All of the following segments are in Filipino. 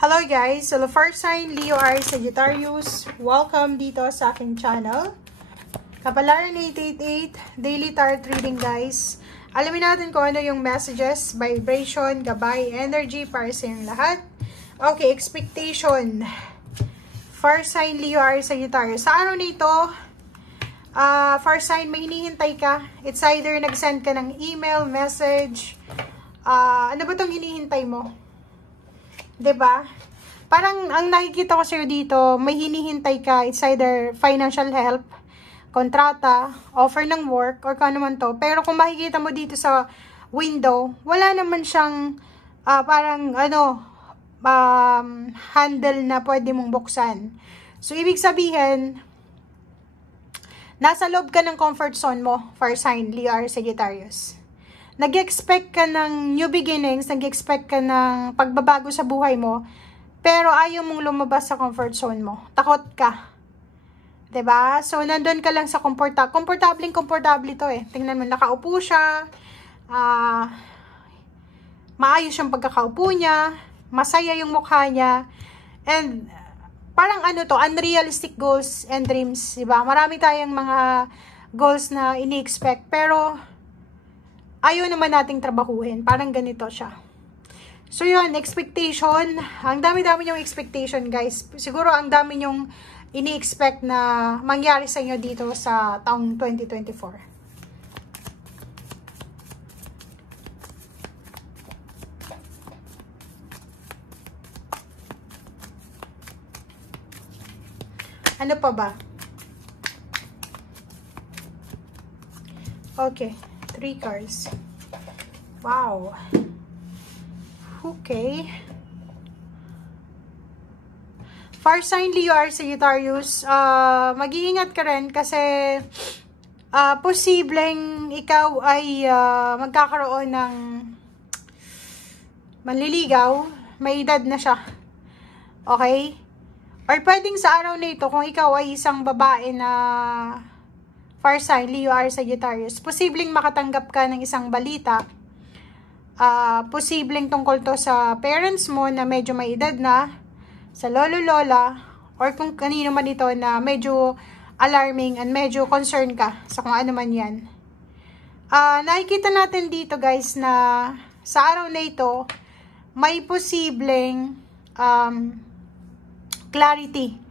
Hello guys! So, the first sign, Leo, Aries, Sagittarius. Welcome dito sa aking channel. Kapalaran 888, Daily Tarot Reading guys. Alamin natin kung ano yung messages, vibration, gabay, energy para sa inyong lahat. Okay, expectation. First sign, Leo, Aries, Sagittarius. Sa araw na ito, first sign, may hinihintay ka. It's either nag-send ka ng email, message. Ano ba itong hinihintay mo? 'Di ba? Parang ang nakikita ko sa'yo dito, may hinihintay ka. It's either financial help, kontrata, offer ng work, or kung ano man to. Pero kung makikita mo dito sa window, wala naman siyang parang handle na pwede mong buksan. So, ibig sabihin, nasa loob ka ng comfort zone mo, fire sign, Leo, Aries, Sagittarius. Nag-expect ka ng new beginnings, nag-expect ka ng pagbabago sa buhay mo, pero ayaw mong lumabas sa comfort zone mo. Takot ka. 'Di ba? So, nandun ka lang sa komportableng to eh. Tingnan mo, nakaupo siya, maayos yung pagkakaupo niya, masaya yung mukha niya, and parang unrealistic goals and dreams, 'di ba? Marami tayong mga goals na ini-expect, pero ayaw naman nating trabahuhin. Parang ganito siya. So, yun, expectation. Ang dami-dami yung expectation, guys. Siguro, ang dami yung ini-expect na mangyari sa inyo dito sa taong 2024. Ano pa ba? Okay. 3 cards. Wow. Okay. Fire sign, Leo, Aries, Sagittarius. Mag-iingat ka rin kasi posibleng ikaw ay magkakaroon ng manliligaw. May edad na siya. Okay? Or pwedeng sa araw na ito, kung ikaw ay isang babae na fire sign, Leo, Aries, Sagittarius, posibleng makatanggap ka ng isang balita. Posibleng tungkol to sa parents mo na medyo may edad na, sa lolo-lola, or kung kanino man ito na medyo alarming and medyo concerned ka sa kung ano man yan. Nakikita natin dito guys na sa araw na ito, may posibleng clarity.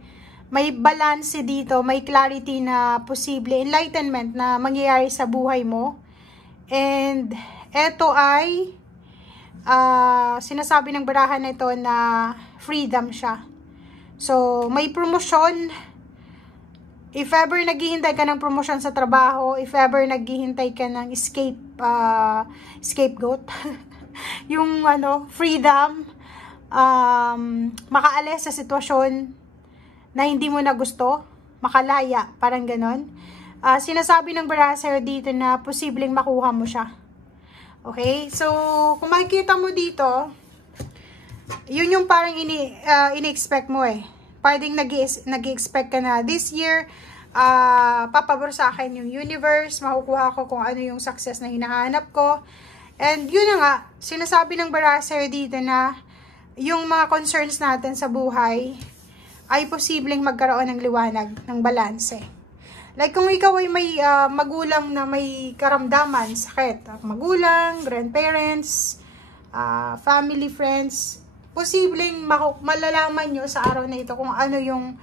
May balance dito, may clarity na posible, enlightenment na mangyayari sa buhay mo. And eto ay sinasabi ng barahan na ito na freedom siya. So, may promotion. If ever naghihintay ka ng promotion sa trabaho, if ever naghihintay ka ng scapegoat, yung freedom, makaalis sa sitwasyon na hindi mo na gusto, makalaya, parang ganon. Sinasabi ng baraha dito na posibleng makuha mo siya. Okay? So, kung makikita mo dito, yun yung parang ini-expect mo eh. Pwedeng nag-expect ka na this year, papabor sa akin yung universe, makukuha ko kung ano yung success na hinahanap ko. And yun na nga, sinasabi ng baraha dito na yung mga concerns natin sa buhay ay posibleng magkaroon ng liwanag, ng balanse. Like kung ikaw ay may magulang na may karamdaman, sakit, magulang, grandparents, family, friends, posibleng malalaman nyo sa araw na ito kung ano yung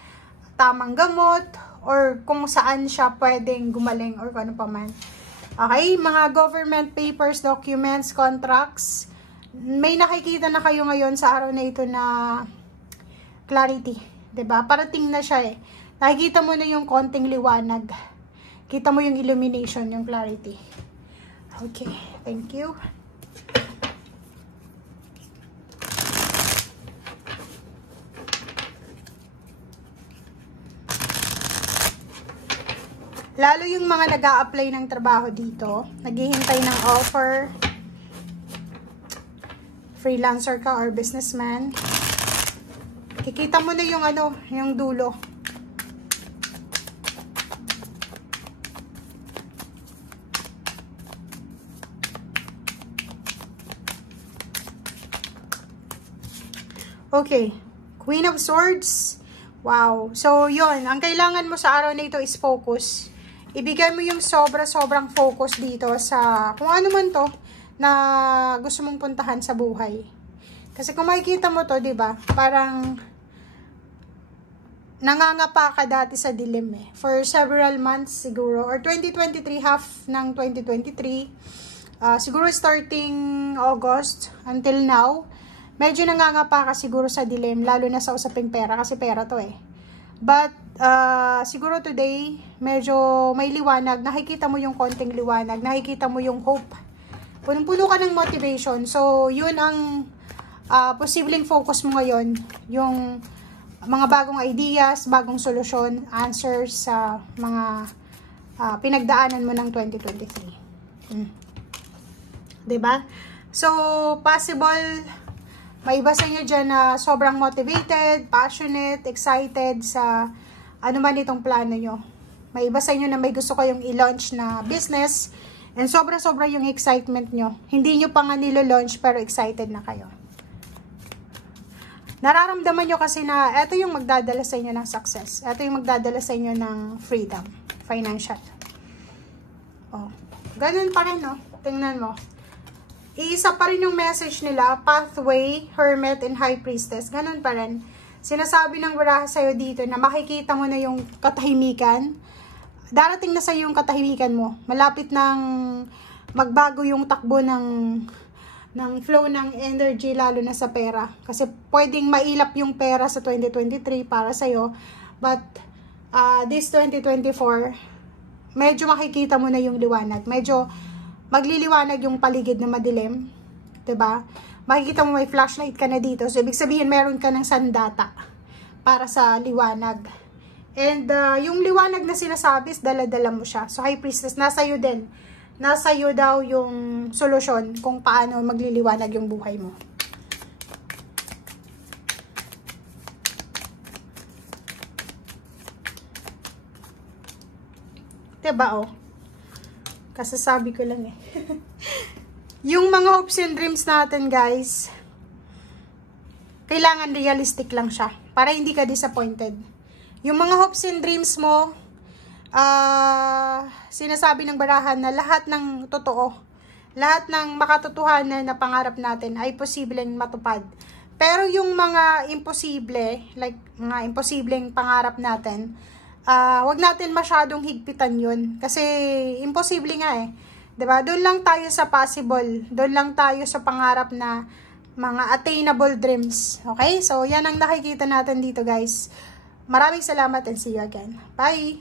tamang gamot or kung saan siya pwedeng gumaling or kung ano pa man. Okay, mga government papers, documents, contracts, may nakikita na kayo ngayon sa araw na ito na clarity. 'Di ba? Parating na siya eh. Nakikita mo na yung konting liwanag. Kita mo yung illumination, yung clarity. Okay, thank you. Lalo yung mga nag-a-apply ng trabaho dito, naghihintay ng offer, freelancer ka or businessman, kikita mo na yung yung dulo. Okay. Queen of Swords. Wow. So, yun. Ang kailangan mo sa araw na ito is focus. Ibigay mo yung sobrang focus dito sa kung ano man to na gusto mong puntahan sa buhay. Kasi kung makikita mo to, 'di ba? Parang nangangapa ka dati sa dilim eh. For several months siguro or 2023, half ng 2023, siguro starting August until now, medyo nangangapa ka siguro sa dilim, lalo na sa usaping pera kasi pera to eh. But siguro today, medyo may liwanag, nakikita mo yung konting liwanag, nakikita mo yung hope. Punong-puno ka ng motivation. So, yun ang posibleng focus mo ngayon, yung mga bagong ideas, bagong solusyon, answers sa mga pinagdaanan mo ng 2023. Diba? So, possible, may iba sa inyo dyan na sobrang motivated, passionate, excited sa ano man itong plano nyo. May iba sa inyo na may gusto kayong i-launch na business, and sobra yung excitement nyo. Hindi nyo pa nga nilo-launch pero excited na kayo. Nararamdaman nyo kasi na ito yung magdadala sa inyo ng success. Ito yung magdadala sa inyo ng freedom, financial. Oh, ganun pa rin, no? Tingnan mo. Iisa pa rin yung message nila, pathway, hermit, and high priestess. Ganun pa rin. Sinasabi ng baraha sa'yo dito na makikita mo na yung katahimikan. Darating na sa'yo yung katahimikan mo. Malapit nang magbago yung takbo ng flow ng energy, lalo na sa pera. Kasi pwedeng mailap yung pera sa 2023 para sa'yo. But this 2024, medyo makikita mo na yung liwanag. Medyo magliliwanag yung paligid na madilim. 'Di ba? Makikita mo may flashlight ka na dito. So, ibig sabihin meron ka ng sandata para sa liwanag. And yung liwanag na sinasabi is dala-dala mo siya. So, high priestess, nasa iyo din. Nasa iyo daw yung solusyon kung paano magliliwanag yung buhay mo. Diba, oh? Kasasabi ko lang eh. Yung mga hopes and dreams natin, guys, kailangan realistic lang siya para hindi ka disappointed. Yung mga hopes and dreams mo, sinasabi ng barahan na lahat ng totoo, lahat ng makatotohanan na pangarap natin ay posibleng matupad. Pero yung mga imposible, like mga imposibleng pangarap natin, wag natin masyadong higpitan yun. Kasi imposible nga eh. 'Di ba? Doon lang tayo sa possible. Doon lang tayo sa pangarap na mga attainable dreams. Okay? So, yan ang nakikita natin dito, guys. Maraming salamat and see you again. Bye!